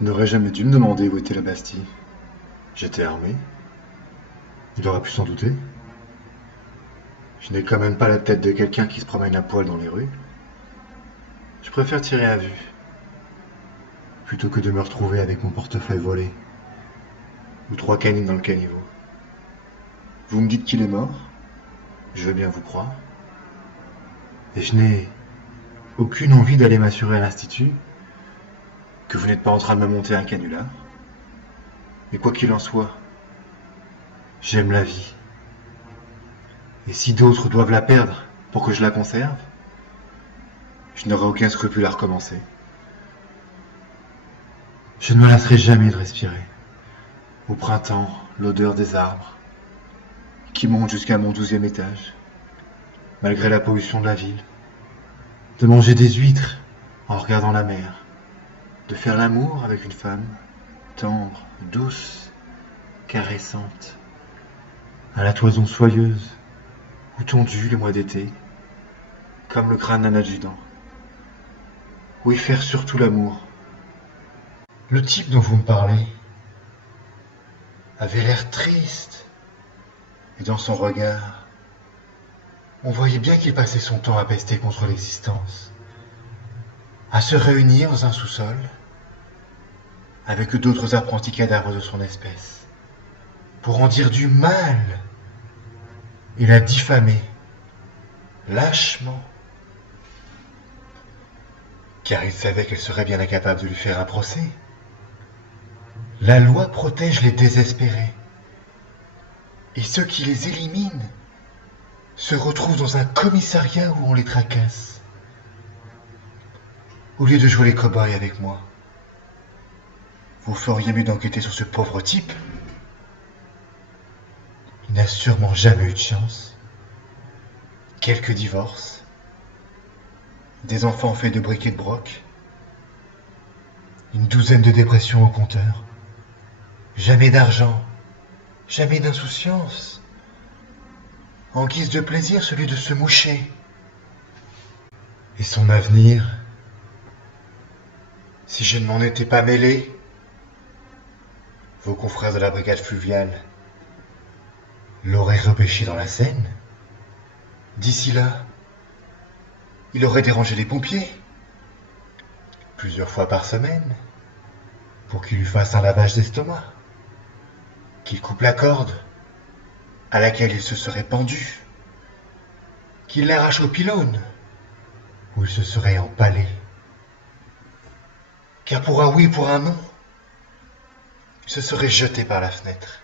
Il n'aurait jamais dû me demander où était la Bastille. J'étais armé. Il aurait pu s'en douter. Je n'ai quand même pas la tête de quelqu'un qui se promène à poil dans les rues. Je préfère tirer à vue, plutôt que de me retrouver avec mon portefeuille volé, ou 3 canines dans le caniveau. Vous me dites qu'il est mort, je veux bien vous croire. Et je n'ai aucune envie d'aller m'assurer à l'institut que vous n'êtes pas en train de me monter un canular. Mais quoi qu'il en soit, j'aime la vie. Et si d'autres doivent la perdre pour que je la conserve, je n'aurai aucun scrupule à recommencer. Je ne me lasserai jamais de respirer. Au printemps, l'odeur des arbres, qui monte jusqu'à mon 12e étage, malgré la pollution de la ville. De manger des huîtres en regardant la mer. De faire l'amour avec une femme, tendre, douce, caressante, à la toison soyeuse, ou tondue le mois d'été, comme le crâne d'un adjudant. Oui, faire surtout l'amour. Le type dont vous me parlez avait l'air triste, et dans son regard, on voyait bien qu'il passait son temps à pester contre l'existence, à se réunir dans un sous-sol, avec d'autres apprentis cadavres de son espèce, pour en dire du mal et la diffamer, lâchement, car il savait qu'elle serait bien incapable de lui faire un procès. La loi protège les désespérés, et ceux qui les éliminent se retrouvent dans un commissariat où on les tracasse. Au lieu de jouer les cow-boys avec moi, vous feriez mieux d'enquêter sur ce pauvre type. Il n'a sûrement jamais eu de chance. Quelques divorces, des enfants faits de briques et de broc, une douzaine de dépressions au compteur, jamais d'argent, jamais d'insouciance. En guise de plaisir, celui de se moucher. Et son avenir, si je ne m'en étais pas mêlé, vos confrères de la brigade fluviale l'auraient repêché dans la Seine. D'ici là, il aurait dérangé les pompiers, plusieurs fois par semaine, pour qu'ils lui fassent un lavage d'estomac, qu'il coupe la corde à laquelle il se serait pendu, qu'il l'arrache au pylône, où il se serait empalé. Car pour un oui ou pour un non, il se serait jeté par la fenêtre.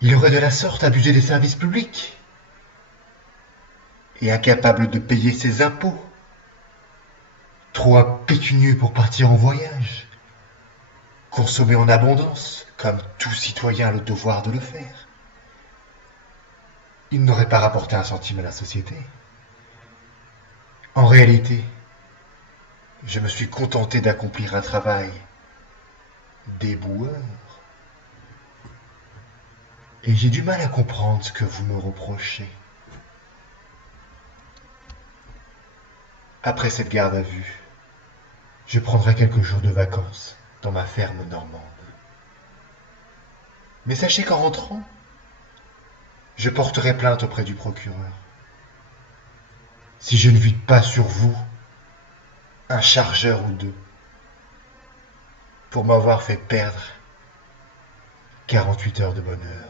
Il aurait de la sorte abusé des services publics, et incapable de payer ses impôts, trop impécunieux pour partir en voyage, consommer en abondance, comme tout citoyen a le devoir de le faire. Il n'aurait pas rapporté un centime à la société. En réalité, je me suis contenté d'accomplir un travail d'éboueur. Et j'ai du mal à comprendre ce que vous me reprochez. Après cette garde à vue, je prendrai quelques jours de vacances dans ma ferme normande. Mais sachez qu'en rentrant, je porterai plainte auprès du procureur. Si je ne vis pas sur vous un chargeur ou deux pour m'avoir fait perdre 48 heures de bonheur.